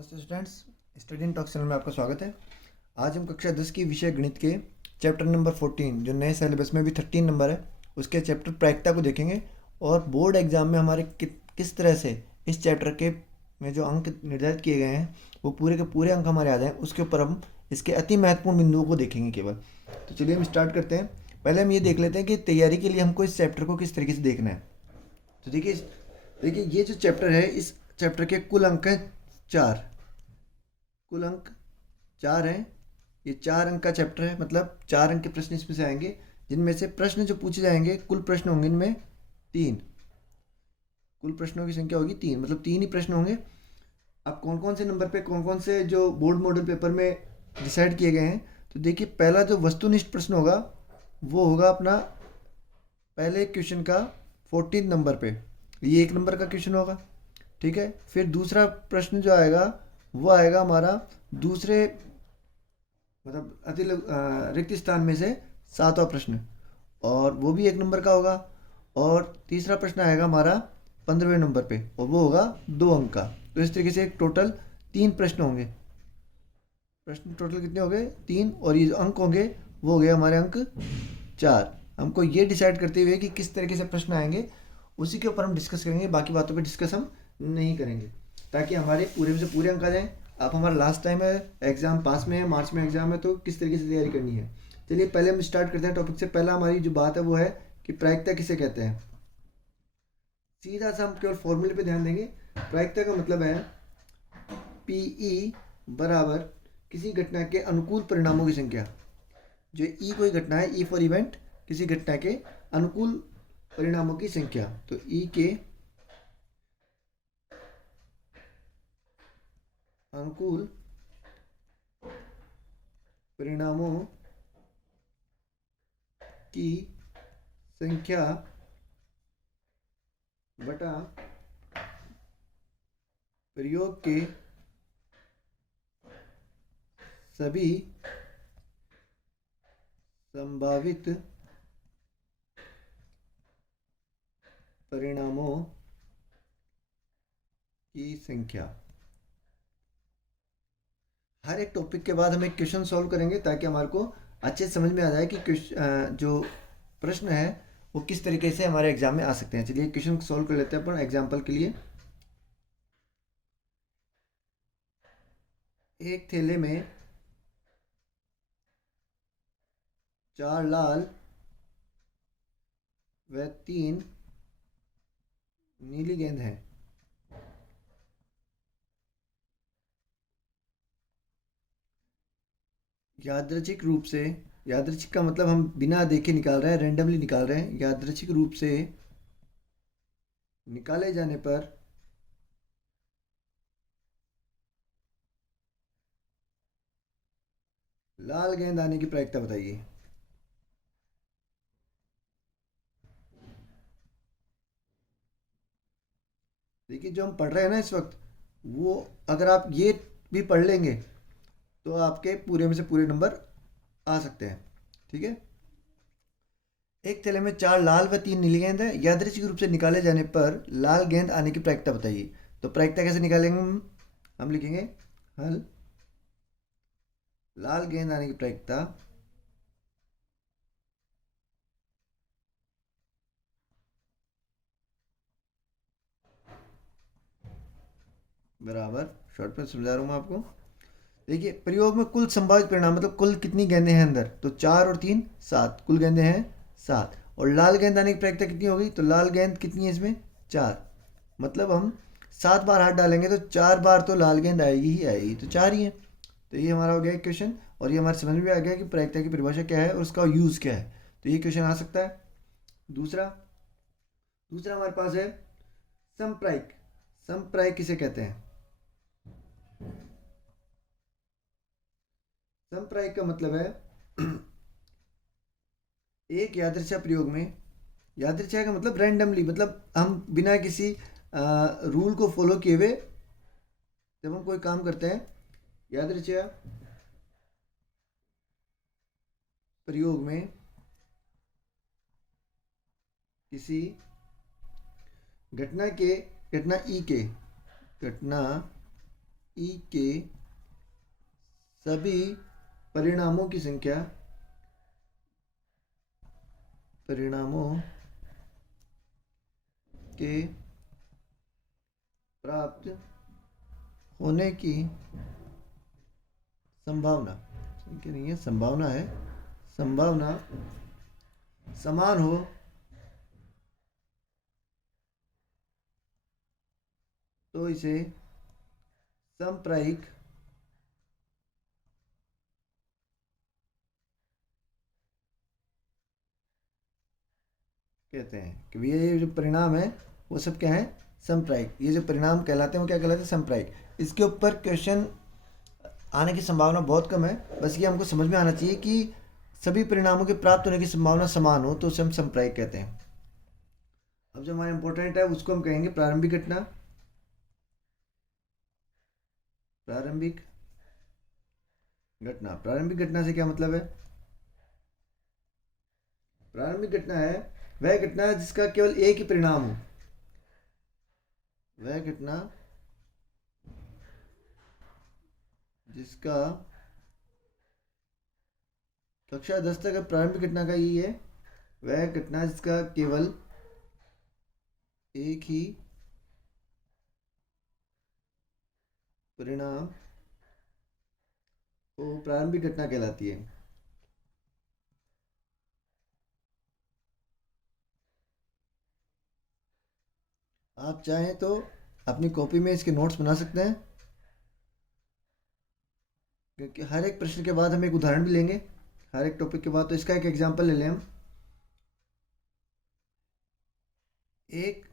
नमस्ते students, study in talk channel में आपका स्वागत है। आज हम कक्षा 10 की विषय गणित के चैप्टर नंबर 14 जो नए सिलेबस में भी 13 नंबर है उसके चैप्टर प्रायिकता को देखेंगे और बोर्ड एग्जाम में हमारे किस तरह से इस चैप्टर के में जो अंक निर्धारित किए गए हैं वो पूरे के पूरे अंक हमारे आ जाएँ उसके ऊपर हम इसके अति महत्वपूर्ण बिंदुओं को देखेंगे केवल। तो चलिए हम स्टार्ट करते हैं। पहले हम ये देख लेते हैं कि तैयारी के लिए हमको इस चैप्टर को किस तरीके से देखना है। तो देखिए देखिए ये जो चैप्टर है इस चैप्टर के कुल अंक हैं 4। कुल अंक 4 हैं। ये 4 अंक का चैप्टर है, मतलब 4 अंक के प्रश्न इसमें से आएंगे, जिनमें से प्रश्न जो पूछे जाएंगे कुल प्रश्न होंगे इनमें 3। कुल प्रश्नों की संख्या होगी 3, मतलब 3 ही प्रश्न होंगे। अब कौन कौन से नंबर पे कौन कौन से जो बोर्ड मॉडल पेपर में डिसाइड किए गए हैं, तो देखिए पहला जो वस्तुनिष्ठ प्रश्न होगा वो होगा अपना पहले क्वेश्चन का 14 नंबर पे, ये 1 नंबर का क्वेश्चन होगा। ठीक है, फिर दूसरा प्रश्न जो आएगा वो आएगा हमारा दूसरे मतलब रिक्त स्थान में से 7वां प्रश्न, और वो भी 1 नंबर का होगा। और तीसरा प्रश्न आएगा हमारा 15वें नंबर पे और वो होगा 2 अंक का। तो इस तरीके से टोटल 3 प्रश्न होंगे। प्रश्न टोटल कितने हो गए 3, और ये जो अंक होंगे वो हो गए हमारे अंक 4। हमको ये डिसाइड करते हुए कि किस तरीके से प्रश्न आएंगे उसी के ऊपर हम डिस्कस करेंगे, बाकी बातों पे डिस्कस हम नहीं करेंगे, ताकि हमारे पूरे में से पूरे अंक आ जाएँ। अब हमारा लास्ट टाइम है, एग्ज़ाम पास में है, मार्च में एग्ज़ाम है, तो किस तरीके से तैयारी करनी है। चलिए पहले हम स्टार्ट करते हैं टॉपिक से। पहला हमारी जो बात है वो है कि प्रायिकता किसे कहते हैं। सीधा सा हम केवल फॉर्मूले पे ध्यान देंगे। प्रायिकता का मतलब है पीई बराबर किसी घटना के अनुकूल परिणामों की संख्या। जो ई कोई घटना है, ई फॉर इवेंट, किसी घटना के अनुकूल परिणामों की संख्या, तो ई के अनुकूल परिणामों की संख्या बटा प्रयोग के सभी संभावित परिणामों की संख्या। हर एक टॉपिक के बाद हम एक क्वेश्चन सॉल्व करेंगे ताकि हमारे को अच्छे से समझ में आ जाए कि जो प्रश्न है वो किस तरीके से हमारे एग्जाम में आ सकते हैं। चलिए क्वेश्चन सॉल्व कर लेते हैं अपन एग्जाम्पल के लिए। एक थैले में 4 लाल व 3 नीली गेंद हैं। यादृच्छिक रूप से, यादृच्छिक का मतलब हम बिना देखे निकाल रहे हैं, रेंडमली निकाल रहे हैं, यादृच्छिक रूप से निकाले जाने पर लाल गेंद आने की प्रायिकता बताइए। देखिए जो हम पढ़ रहे हैं ना इस वक्त, वो अगर आप ये भी पढ़ लेंगे तो आपके पूरे में से पूरे नंबर आ सकते हैं। ठीक है, एक थैले में 4 लाल व 3 नीली गेंद है, यादृच्छिक रूप से निकाले जाने पर लाल गेंद आने की प्रायिकता बताइए। तो प्रायिकता कैसे निकालेंगे हम लिखेंगे हल लाल गेंद आने की प्रायिकता बराबर, शॉर्ट में समझा रहा हूँ मैं आपको। देखिए प्रयोग में कुल संभावित परिणाम, मतलब कुल कितनी गेंदें हैं अंदर, तो 4 और 3 7, कुल गेंदें हैं 7। और लाल गेंद आने की प्रायिकता कितनी होगी, तो लाल गेंद कितनी है इसमें 4, मतलब हम 7 बार हाथ डालेंगे तो 4 बार तो लाल गेंद आएगी ही आएगी, तो 4 ही है। तो ये हमारा हो गया एक क्वेश्चन, और ये हमारे समझ में आ गया कि प्रायिकता की परिभाषा क्या है और उसका यूज़ क्या है। तो ये क्वेश्चन आ सकता है। दूसरा दूसरा हमारे पास है संप्रायिक। संप्रायिक किसे कहते हैं। संप्रायिक का मतलब है एक यादृच्छा प्रयोग में, यादृच्छा का मतलब रैंडमली, मतलब हम बिना किसी रूल को फॉलो किए हुए जब हम कोई काम करते हैं, यादृच्छा प्रयोग में किसी घटना के घटना ई के घटना ई के सभी परिणामों की संख्या, परिणामों के प्राप्त होने की संभावना, संख्या नहीं है, संभावना है, संभावना समान हो तो इसे समप्रायिक कहते हैं। कि भैया ये जो परिणाम है वो सब क्या है, समप्रायिक। ये जो परिणाम कहलाते हैं वो क्या कहलाते हैं, समप्रायिक। इसके ऊपर क्वेश्चन आने की संभावना बहुत कम है, बस ये हमको समझ में आना चाहिए कि सभी परिणामों के प्राप्त होने की संभावना समान हो तो उसे हम समप्रायिक कहते हैं। अब जो हमारा इंपॉर्टेंट है उसको हम कहेंगे प्रारंभिक घटना। प्रारंभिक घटना, प्रारंभिक घटना से क्या मतलब है, प्रारंभिक घटना है वह घटना जिसका केवल एक ही परिणाम हो, वह घटना जिसका, कक्षा 10 तक प्रारंभिक घटना का यही है, वह घटना जिसका केवल एक ही परिणाम वो प्रारंभिक घटना कहलाती है। आप चाहें तो अपनी कॉपी में इसके नोट्स बना सकते हैं, क्योंकि हर एक प्रश्न के बाद हम एक उदाहरण भी लेंगे, हर एक टॉपिक के बाद। तो इसका एक एग्जांपल ले लें हम। एक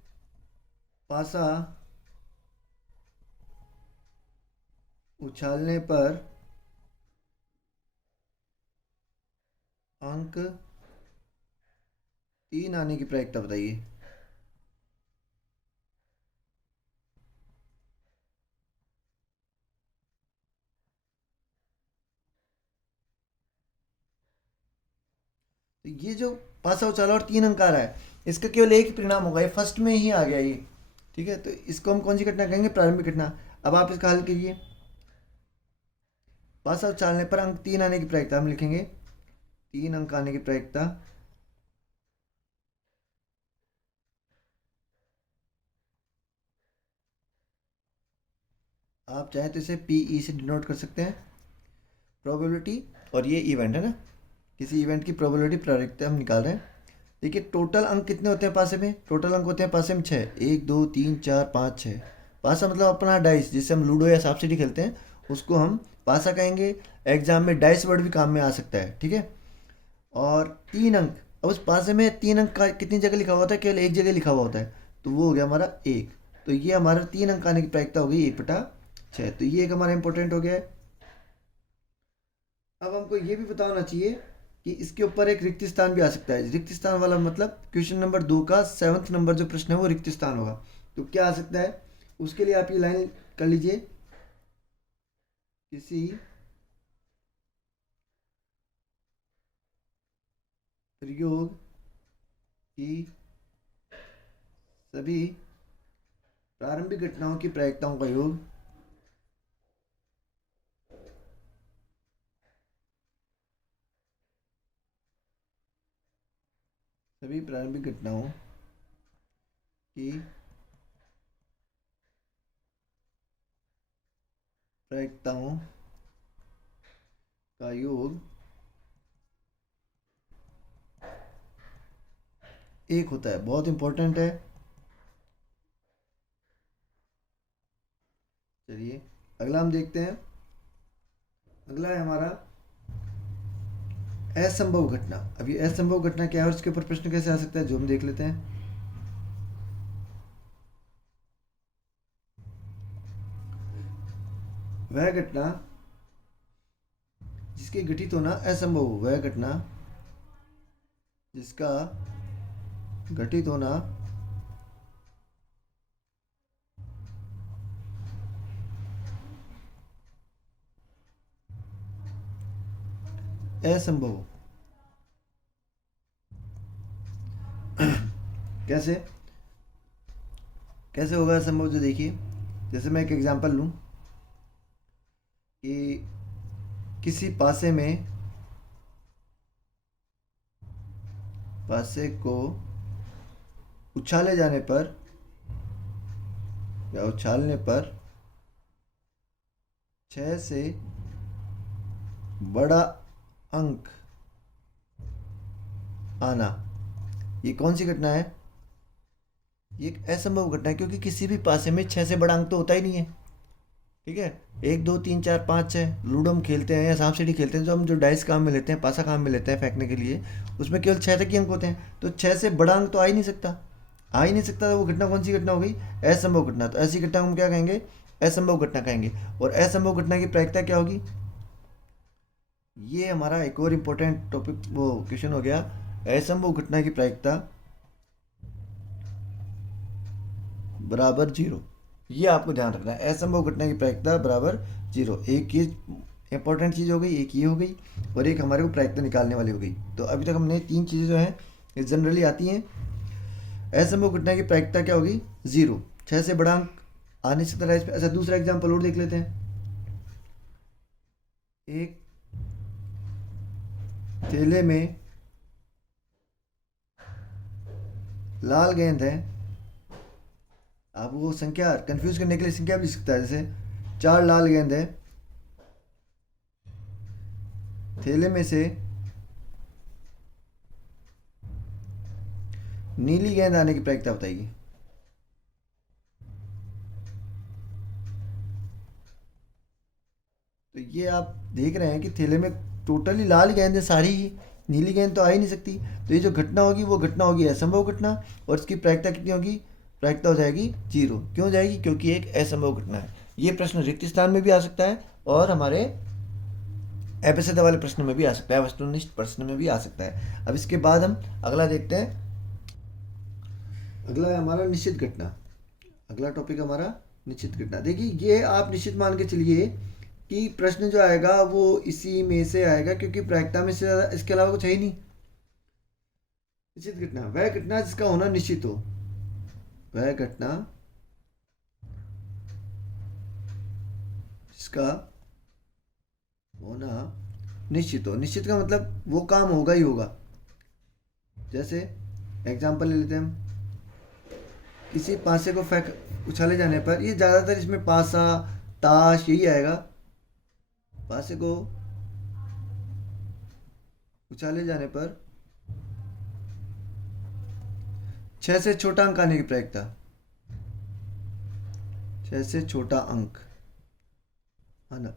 पासा उछालने पर अंक 3 आने की प्रायिकता बताइए। तो ये जो पासा उछाला और 3 अंक आ रहा है, इसका केवल एक ही परिणाम होगा, ये फर्स्ट में ही आ गया ये। ठीक है, तो इसको हम कौन सी घटना कहेंगे, प्रारंभिक घटना। अब आप इसका हल कीजिए। पासा उछालने पर अंक 3 आने की प्रायिकता हम लिखेंगे, 3 अंक आने की प्रायिकता। आप चाहें तो इसे पीई से डिनोट कर सकते हैं, प्रोबेबिलिटी। और ये इवेंट है ना, किसी इवेंट की प्रोबेबिलिटी प्रायिकता हम निकाल रहे हैं। देखिए टोटल अंक कितने होते हैं पासे में, टोटल अंक होते हैं पासे में 6, 1 2 3 4 5 6। पासा मतलब अपना डाइस, जिससे हम लूडो या सांप सीढ़ी खेलते हैं, उसको हम पासा कहेंगे। एग्जाम में डाइस वर्ड भी काम में आ सकता है, ठीक है। और 3 अंक, अब उस पासे में 3 अंक का कितनी जगह लिखा हुआ होता है, केवल एक जगह लिखा हुआ होता है, तो वो हो गया हमारा 1। तो ये हमारा 3 अंक आने की प्रायिकता हो गई 1/6। तो ये एक हमारा इंपॉर्टेंट हो गया है। अब हमको ये भी बताना चाहिए कि इसके ऊपर एक रिक्त स्थान भी आ सकता है। रिक्त स्थान वाला मतलब क्वेश्चन नंबर 2 का 7th नंबर जो प्रश्न है वो रिक्त स्थान होगा। तो क्या आ सकता है, उसके लिए आप ये लाइन कर लीजिए, किसी प्रयोग की सभी प्रारंभिक घटनाओं की प्रायिकताओं का योग सभी प्रारंभिक घटनाओं की प्रायिकताओं का योग 1 होता है। बहुत इंपॉर्टेंट है। चलिए अगला हम देखते हैं। अगला है हमारा असंभव घटना। अब ये असंभव घटना क्या है और इसके ऊपर प्रश्न कैसे आ सकता है, जो हम देख लेते हैं। वह घटना जिसके घटित होना असंभव हो, वह घटना जिसका घटित होना असंभव हो। कैसे कैसे होगा असंभव, जो देखिए, जैसे मैं एक एग्जांपल लूं। कि किसी पासे को उछाले जाने पर या उछालने पर 6 से बड़ा अंक आना, ये कौन सी घटना है? ये एक असंभव घटना है, क्योंकि किसी भी पासे में 6 से बड़ा अंक तो होता ही नहीं है। ठीक है, 1 2 3 4 5 6 लूडो हम खेलते हैं या सांप सीढ़ी खेलते हैं, जो हम जो डाइस काम में लेते हैं, पासा काम में लेते हैं फेंकने के लिए, उसमें केवल 6 तक ही अंक होते हैं। तो 6 से बड़ा अंक तो आ ही नहीं सकता, आ ही नहीं सकता। तो वो घटना कौन सी घटना हो गई? असंभव घटना। तो ऐसी घटना को हम क्या कहेंगे? असंभव घटना कहेंगे। और असंभव घटना की प्रायिकता क्या होगी? ये हमारा एक और इम्पोर्टेंट टॉपिक वो क्वेश्चन हो गया। असंभव घटना की प्रायिकता बराबर 0। ये आपको ध्यान रखना है, असंभव घटना की प्रायिकता बराबर 0। एक चीज इंपॉर्टेंट चीज़ हो गई, एक ये हो गई, और एक हमारे को प्रायिकता निकालने वाली हो गई। तो अभी तक हमने 3 चीज़ें जो हैं ये जनरली आती हैं। असंभव घटना की प्रायिकता क्या होगी? 0। 6 से बड़ा अंक आ नहीं सकता है इस पे। अच्छा, दूसरा एग्जाम्पल और देख लेते हैं। एक थैले में लाल गेंद है। आप वो संख्या कंफ्यूज करने के लिए संख्या भी लिख सकता है, जैसे 4 लाल गेंद है, थैले में से नीली गेंद आने की प्रायिकता बताइए। तो ये आप देख रहे हैं कि थैले में टोटली लाल गेंद है सारी ही, नीली गेंद तो आ ही नहीं सकती। तो ये जो घटना होगी वो घटना होगी असंभव घटना, और इसकी प्रायिकता कितनी होगी? प्रायिकता हो जाएगी 0। क्यों जाएगी? क्योंकि एक असंभव घटना है। ये प्रश्न रिक्त स्थान में भी आ सकता है और हमारे एपिसोड वाले प्रश्न में भी आ सकता है, वस्तुनिष्ठ प्रश्न में भी आ सकता है। अब इसके बाद हम अगला देखते हैं। अगला है हमारा निश्चित घटना। अगला टॉपिक हमारा निश्चित घटना। देखिए, ये आप निश्चित मान के चलिए कि प्रश्न जो आएगा वो इसी में से आएगा, क्योंकि प्रायिकता में से ज़्यादा इसके अलावा कुछ है ही नहीं। निश्चित घटना वह घटना जिसका होना निश्चित हो, वह घटना जिसका होना निश्चित हो। निश्चित का मतलब वो काम होगा ही होगा। जैसे एग्जाम्पल ले लेते हैं हम, किसी पासे को फेंक उछाले जाने पर, ये ज़्यादातर इसमें पासा ताश यही आएगा। पासे को उछाले जाने पर 6 से छोटा अंक आने की प्रायिकता, 6 से छोटा अंक आना।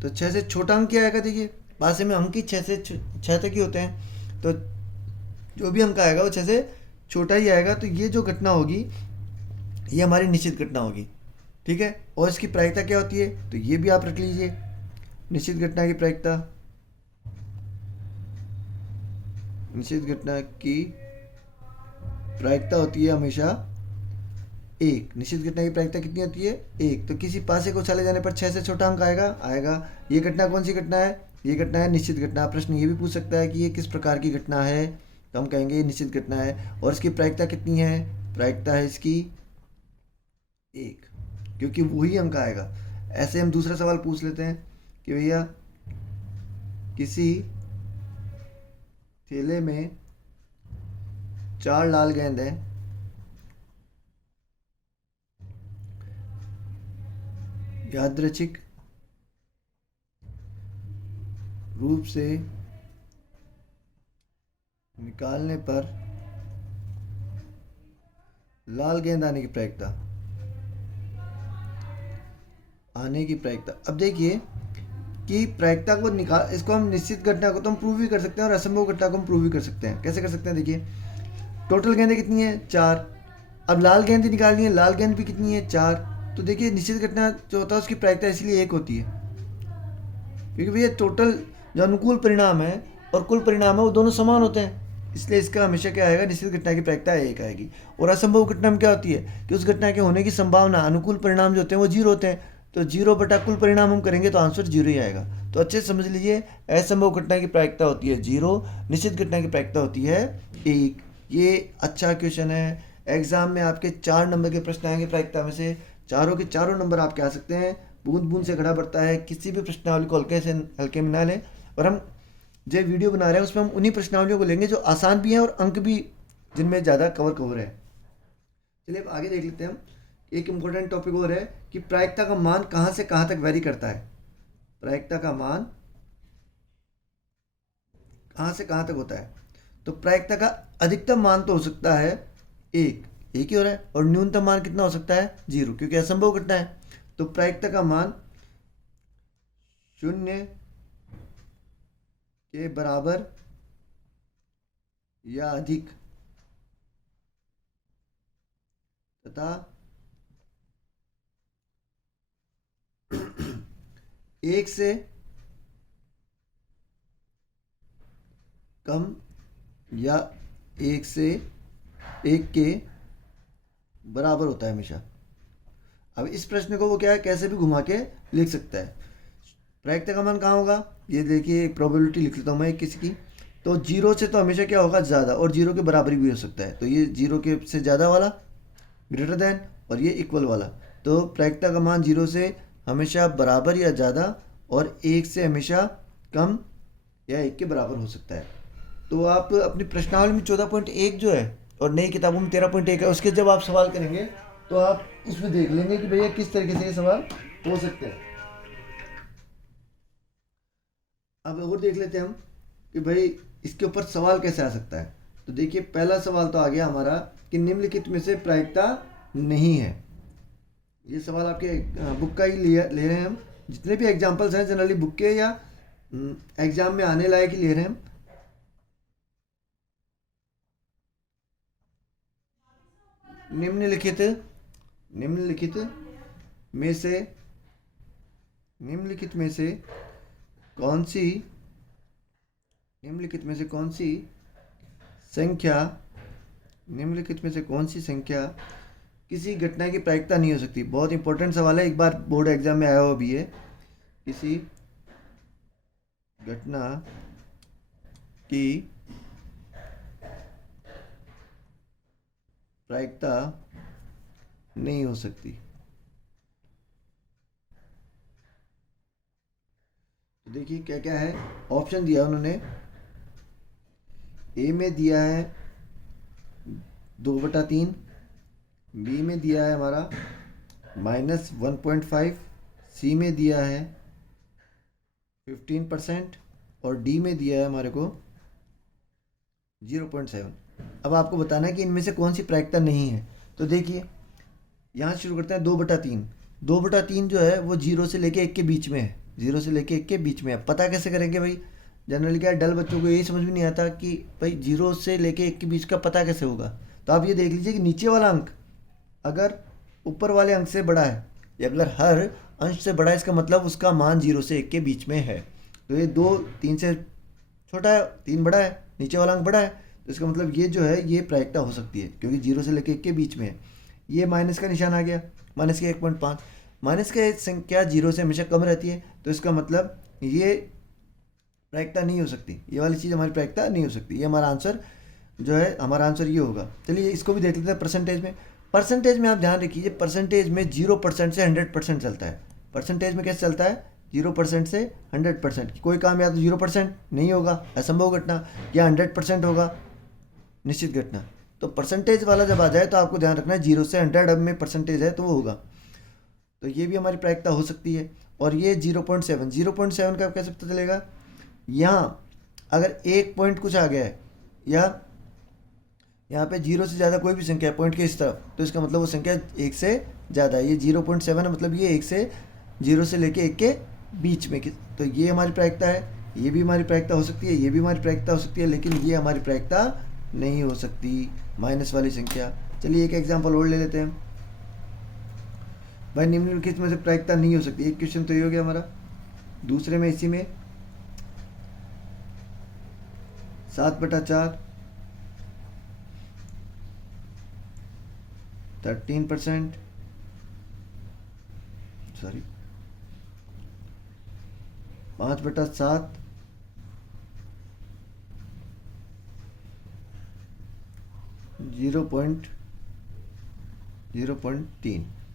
तो 6 से छोटा अंक क्या आएगा? देखिए, पासे में अंक ही 6 से 6 तक ही होते हैं, तो जो भी अंक आएगा वो 6 से छोटा ही आएगा। तो ये जो घटना होगी ये हमारी निश्चित घटना होगी। ठीक है, और इसकी प्रायिकता क्या होती है? तो ये भी आप रख लीजिए, निश्चित घटना की प्रायिकता। निश्चित घटना की प्रायिकता होती है हमेशा 1। निश्चित घटना की प्रायिकता कितनी होती है? 1। तो किसी पासे को उछाले जाने पर 6 से छोटा अंक आएगा। ये घटना कौन सी घटना है? ये घटना है निश्चित घटना। प्रश्न ये भी पूछ सकता है कि ये किस प्रकार की घटना है, तो हम कहेंगे ये निश्चित घटना है। और इसकी प्रायिकता कितनी है? प्रायिकता है इसकी 1, क्योंकि वही अंक आएगा। ऐसे हम दूसरा सवाल पूछ लेते हैं कि भैया किसी थैले में 4 लाल गेंद है, यादृच्छिक रूप से निकालने पर लाल गेंद आने की प्रायिकता, अब देखिए कि प्रायिकता को निकाल, इसको हम निश्चित घटना को तो हम प्रूव भी कर सकते हैं और असंभव घटना को हम प्रूव भी कर सकते हैं। कैसे कर सकते हैं? देखिए, टोटल गेंदें कितनी है? 4। अब लाल गेंद ही निकालनी है, लाल गेंद भी कितनी है? 4। तो देखिए, निश्चित घटना जो होता है उसकी प्रायिकता इसलिए 1 होती है, क्योंकि भैया टोटल जो अनुकूल परिणाम है और कुल परिणाम है वो दोनों समान होते हैं, इसलिए इसका हमेशा क्या आएगा? निश्चित घटना की प्रायिकता 1 आएगी। और असंभव घटना में क्या होती है कि उस घटना के होने की संभावना, अनुकूल परिणाम जो होते हैं वो 0 होते हैं, तो 0 बटा कुल परिणाम हम करेंगे तो आंसर 0 ही आएगा। तो अच्छे से समझ लीजिए, असंभव घटना की प्रायिकता होती है 0, निश्चित घटना की प्रायिकता होती है 1। ये अच्छा क्वेश्चन है। एग्जाम में आपके 4 नंबर के प्रश्न आएंगे प्रायिकता में से, चारों के चारों नंबर आपके आ सकते हैं। बूंद बूंद से घड़ा बढ़ता है, किसी भी प्रश्नावली को हल्के से हल्के में ना लें। और हम जो वीडियो बना रहे हैं उसमें हम उन्हीं प्रश्नावलियों को लेंगे जो आसान भी हैं और अंक भी जिनमें ज़्यादा कवर है। चलिए अब आगे देख लेते हैं हम। एक इम्पोर्टेंट टॉपिक और है कि प्रायिकता का मान कहाँ से कहाँ तक वेरी करता है। प्रायिकता का मान कहाँ से कहाँ तक होता है। तो प्रायिकता का अधिकतम मान तो हो सकता है एक ही हो रहा है, और न्यूनतम मान कितना हो सकता है 0, क्योंकि असंभव घटना है। तो प्रायिकता का मान 0 के बराबर या अधिक तथा 1 से कम या 1 से 1 के बराबर होता है हमेशा। अब इस प्रश्न को वो क्या है, कैसे भी घुमा के लिख सकता है। प्रायिकता का मान कहाँ होगा, ये देखिए प्रोबेबिलिटी लिख लेता हूँ मैं किसी की। तो 0 से तो हमेशा क्या होगा, ज़्यादा, और 0 के बराबरी भी हो सकता है। तो ये 0 के से ज़्यादा वाला ग्रेटर देन, और ये इक्वल वाला। तो प्रायिकता का मान 0 से हमेशा बराबर या ज़्यादा, और 1 से हमेशा कम या 1 के बराबर हो सकता है। तो आप अपनी प्रश्नावली में 14.1 जो है और नई किताबों में 13.1 है, उसके जब आप सवाल करेंगे तो आप उसमें देख लेंगे कि भैया किस तरीके से ये सवाल हो सकते हैं। अब और देख लेते हैं हम कि भाई इसके ऊपर सवाल कैसे आ सकता है। तो देखिए पहला सवाल तो आ गया हमारा कि निम्नलिखित में से प्रायिकता नहीं है। ये सवाल आपके बुक का ही ले रहे हैं हम। जितने भी एग्जाम्पल्स हैं जनरली बुक के या एग्जाम में आने लायक ही ले रहे हैं हम। निम्नलिखित निम्नलिखित में से निम्नलिखित में से कौन सी निम्नलिखित में से कौन सी संख्या निम्नलिखित में से कौन सी संख्या किसी घटना की प्रायिकता नहीं हो सकती। बहुत इंपॉर्टेंट सवाल है, एक बार बोर्ड एग्जाम में आया हुआ भी है। किसी घटना की प्रायिकता नहीं हो सकती। तो देखिए क्या क्या है, ऑप्शन दिया उन्होंने। ए में दिया है 2/3, बी में दिया है हमारा -1.5, सी में दिया है 15%, और डी में दिया है हमारे को 0.7। अब आपको बताना है कि इनमें से कौन सी प्रायिकता नहीं है। तो देखिए यहाँ शुरू करते हैं 2/3। 2/3 जो है वो 0 से लेके 1 के बीच में है। 0 से लेके 1 के बीच में है। पता कैसे करेंगे भाई, जनरली क्या है, डल बच्चों को यही समझ में नहीं आता कि भाई 0 से लेके 1 के बीच का पता कैसे होगा। तो आप ये देख लीजिए कि नीचे वाला अंक अगर ऊपर वाले अंक से बड़ा है, या अगर हर अंश से बड़ा है, इसका मतलब उसका मान 0 से 1 के बीच में है। तो ये 2 3 से छोटा है, 3 बड़ा है, नीचे वाला अंक बड़ा है, तो इसका मतलब ये जो है ये प्रायिकता हो सकती है, क्योंकि 0 से लेकर 1 के बीच में है। ये माइनस का निशान आ गया, माइनस के 1.5। माइनस की संख्या 0 से हमेशा कम रहती है, तो इसका मतलब ये प्रायिकता नहीं हो सकती। ये वाली चीज़ हमारी प्रायिकता नहीं हो सकती। ये हमारा आंसर जो है, हमारा आंसर ये होगा। चलिए इसको भी देख लेते हैं परसेंटेज में। परसेंटेज में आप ध्यान रखिए, परसेंटेज में 0% से 100% चलता है। परसेंटेज में कैसे चलता है, 0% से 100%। कोई काम या तो 0% नहीं होगा, असंभव घटना, या 100% होगा, निश्चित घटना। तो परसेंटेज वाला जब आ जाए तो आपको ध्यान रखना है 0 से 100 अब में परसेंटेज है तो वो होगा। तो ये भी हमारी प्रायिकता हो सकती है। और ये 0.7 का कैसे पता चलेगा, यहाँ अगर 1 पॉइंट कुछ आ गया है, या यहाँ पे 0 से ज़्यादा कोई भी संख्या है पॉइंट के इस तरफ, तो इसका मतलब वो संख्या 1 से ज़्यादा है। ये 0.7 है, मतलब ये 1 से 0 से लेके 1 के बीच में। तो ये हमारी प्रायिकता है। ये भी हमारी प्रायिकता हो सकती है, ये भी हमारी प्रायिकता हो सकती है, लेकिन ये हमारी प्रायिकता नहीं हो सकती, माइनस वाली संख्या। चलिए एक एग्जांपल और ले लेते हैं। भाई निम्नलिखित में से प्रायिकता नहीं हो सकती, एक क्वेश्चन तो ये हो गया हमारा। दूसरे में इसी में 7/4 13%, सॉरी 5/7 0.3।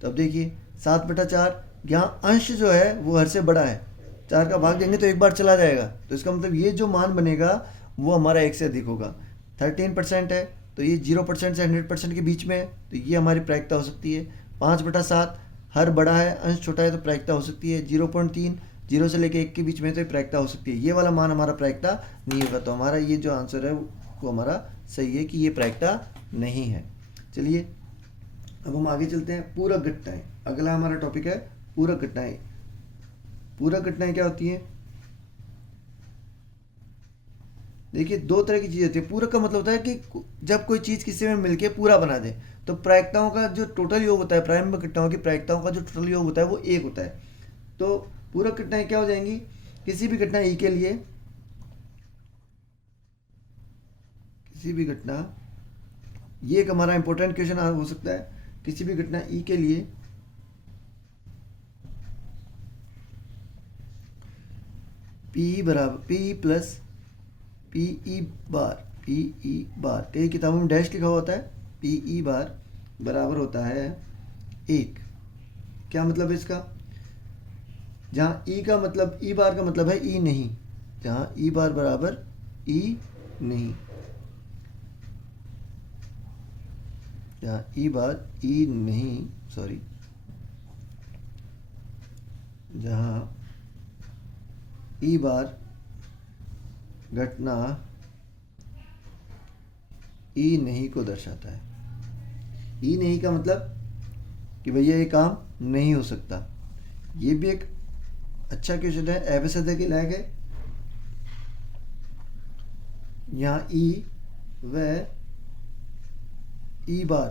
तो अब देखिए 7/4 यहाँ अंश जो है वो हर से बड़ा है, 4 का भाग देंगे तो एक बार चला जाएगा, तो इसका मतलब ये जो मान बनेगा वो हमारा 1 से अधिक होगा। 13% है तो ये 0% से 100% के बीच में है, तो ये हमारी प्रायिकता हो सकती है। 5/7 हर बड़ा है अंश छोटा है तो प्रायिकता हो सकती है। 0.3 0 से लेके 1 के बीच में तो ये प्रायिकता हो सकती है। ये वाला मान हमारा प्रायिकता नहीं होगा, तो हमारा ये जो आंसर है वो हमारा सही है कि ये प्रायिकता नहीं है। चलिए अब हम आगे चलते हैं। पूरक घटनाएं अगला हमारा टॉपिक है। पूरक घटनाएं। पूरक घटनाएं क्या होती हैं? देखिए, दो तरह की चीज़ होती है। पूरक का मतलब होता है कि जब कोई चीज़ किसी में मिलके पूरा बना दे, तो प्रायिकताओं का जो टोटल योग होता है, प्रारंभिक घटनाओं की प्रायिकताओं का जो टोटल योग होता है वो एक होता है। तो पूरक घटनाएं क्या हो जाएंगी? किसी भी घटना ई के लिए, किसी भी घटना, ये एक हमारा इंपॉर्टेंट क्वेश्चन हो सकता है। किसी भी घटना ई के लिए पी बराबर पी प्लस पी ई बार, पी ई बार कई किताबों में डैश लिखा हुआ होता है, पी ई बार बराबर होता है 1। क्या मतलब है इसका? जहाँ ई का मतलब, ई बार का मतलब है ई नहीं, जहाँ ई बार बराबर ई नहीं, जहाँ ई बार ई नहीं, सॉरी, जहाँ ई बार घटना ई नहीं को दर्शाता है। ई नहीं का मतलब कि भैया ये काम नहीं हो सकता। ये भी एक अच्छा क्वेश्चन है, एवसद के लायक है। यहाँ ई व ई बार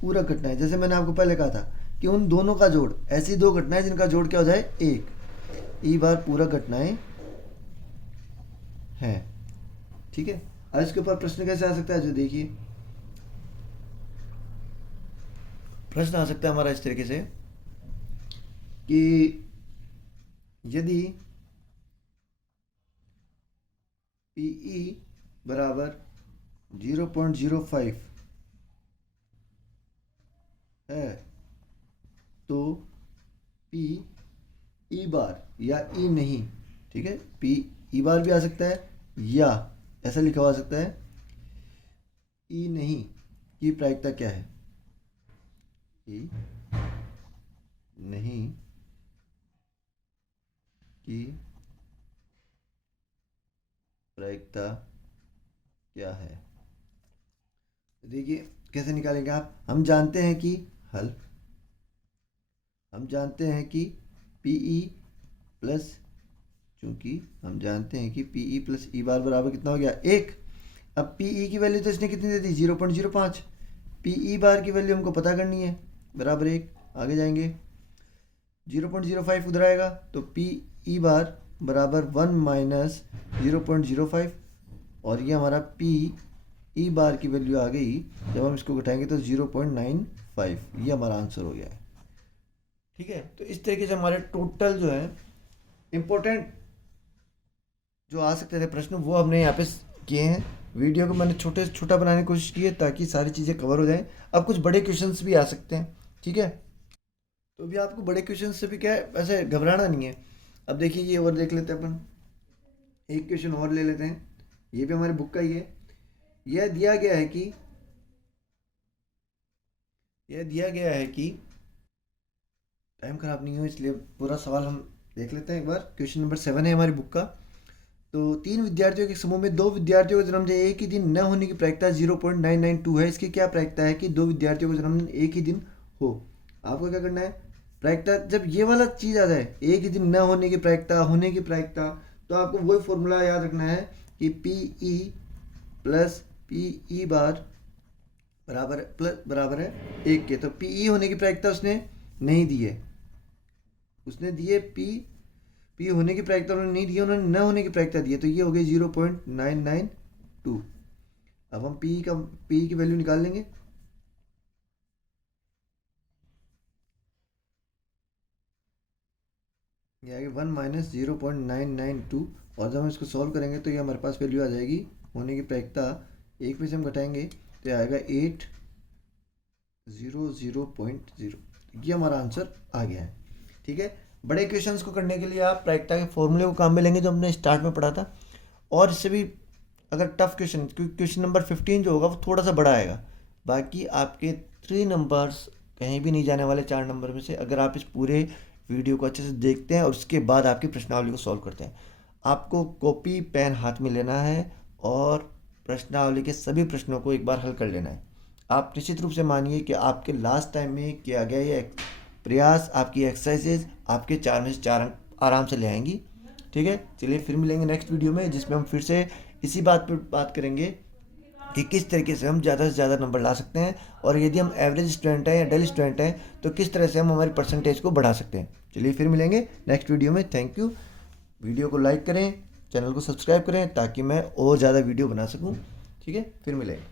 पूरक घटना है। जैसे मैंने आपको पहले कहा था कि उन दोनों का जोड़, ऐसी दो घटनाएं जिनका जोड़ क्या हो जाए? एक। ई बार पूरक घटनाएं हैं। ठीक है, अब इसके ऊपर प्रश्न कैसे आ सकता है? जो देखिए, प्रश्न आ सकता है हमारा इस तरीके से कि यदि पीई बराबर 0.05 है, तो पी ई बार या ई नहीं, ठीक है, पी ई बार भी आ सकता है या ऐसा लिखा हुआ आ सकता है ई नहीं की प्रायिकता क्या है? ई नहीं की प्रायिकता क्या है? तो देखिए कैसे निकालेंगे आप। हम जानते हैं कि हल, हम जानते हैं कि पीई प्लस, चूंकि हम जानते हैं कि पीई प्लस ई बार बराबर कितना हो गया? 1। अब पीई की वैल्यू तो इसने कितनी दे दी? 0.05। पीई बार की वैल्यू हमको पता करनी है, बराबर 1। आगे जाएंगे, 0.05 उधर आएगा तो पीई बार बराबर 1 माइनस 0.05, और ये हमारा पी ई बार की वैल्यू आ गई। जब हम इसको घटाएंगे तो 0.95, ये हमारा आंसर हो गया है। ठीक है, तो इस तरीके से हमारे टोटल जो है इम्पोर्टेंट जो आ सकते थे प्रश्न वो हमने यहाँ पे किए हैं। वीडियो को मैंने छोटे से छोटा बनाने की कोशिश की है ताकि सारी चीज़ें कवर हो जाएं। अब कुछ बड़े क्वेश्चंस भी आ सकते हैं, ठीक है, तो अभी आपको बड़े क्वेश्चन से भी क्या है, वैसे घबराना नहीं है। अब देखिए ये और देख लेते हैं अपन, एक क्वेश्चन और ले लेते हैं, ये भी हमारी बुक का ही है। यह दिया गया है कि, यह दिया गया है कि टाइम खराब नहीं हो इसलिए पूरा सवाल हम देख लेते हैं एक बार। क्वेश्चन नंबर 7 है हमारी बुक का। तो 3 विद्यार्थियों के समूह में 2 विद्यार्थियों का जन्मदिन एक ही दिन न होने की प्रायिकता 0.992 है। इसकी क्या प्रायिकता है कि 2 विद्यार्थियों का जन्मदिन एक ही दिन हो? आपको क्या करना है, प्रायिकता जब ये वाला चीज़ आ जाए, एक ही दिन न होने की प्रायिकता, होने की प्रायिकता, तो आपको वही फॉर्मूला याद रखना है कि P E plus P E bar बराबर है 1 के। तो पी ई होने की प्रायिकता उसने नहीं दी है, उसने दिए पी होने की प्रायिकता उन्होंने नहीं दी, उन्होंने न होने की प्रायिकता दी है, तो ये हो गई 0.992। अब हम पी की वैल्यू निकाल लेंगे। ये आएगी 1 माइनस 0.992, और जब हम इसको सॉल्व करेंगे तो ये हमारे पास वैल्यू आ जाएगी होने की प्रायिकता। एक में से हम घटाएंगे तो ये आएगा 800.0। ये हमारा आंसर आ गया है। ठीक है। बड़े क्वेश्चंस को करने के लिए आप प्रायिकता के फॉर्मूले को काम में लेंगे जो हमने स्टार्ट में पढ़ा था, और इससे भी अगर टफ क्वेश्चन, क्योंकि क्वेश्चन नंबर 15 जो होगा वो थोड़ा सा बड़ा आएगा, बाकी आपके 3 नंबर्स कहीं भी नहीं जाने वाले 4 नंबर में से, अगर आप इस पूरे वीडियो को अच्छे से देखते हैं और उसके बाद आपकी प्रश्नावली को सॉल्व करते हैं। आपको कॉपी पेन हाथ में लेना है और प्रश्नावली के सभी प्रश्नों को एक बार हल कर लेना है। आप निश्चित रूप से मानिए कि आपके लास्ट टाइम में किया गया ये प्रयास, आपकी एक्सरसाइजेज आपके 4 में से 4 अंक आराम से ले आएंगी। ठीक है, चलिए फिर मिलेंगे नेक्स्ट वीडियो में, जिसमें हम फिर से इसी बात पर बात करेंगे कि किस तरीके से हम ज़्यादा से ज़्यादा नंबर ला सकते हैं, और यदि हम एवरेज स्टूडेंट हैं या डेली स्टूडेंट हैं तो किस तरह से हम हमारी परसेंटेज को बढ़ा सकते हैं। चलिए फिर मिलेंगे नेक्स्ट वीडियो में। Thank you. वीडियो को लाइक करें, चैनल को सब्सक्राइब करें ताकि मैं और ज़्यादा वीडियो बना सकूं। ठीक है, फिर मिलेंगे।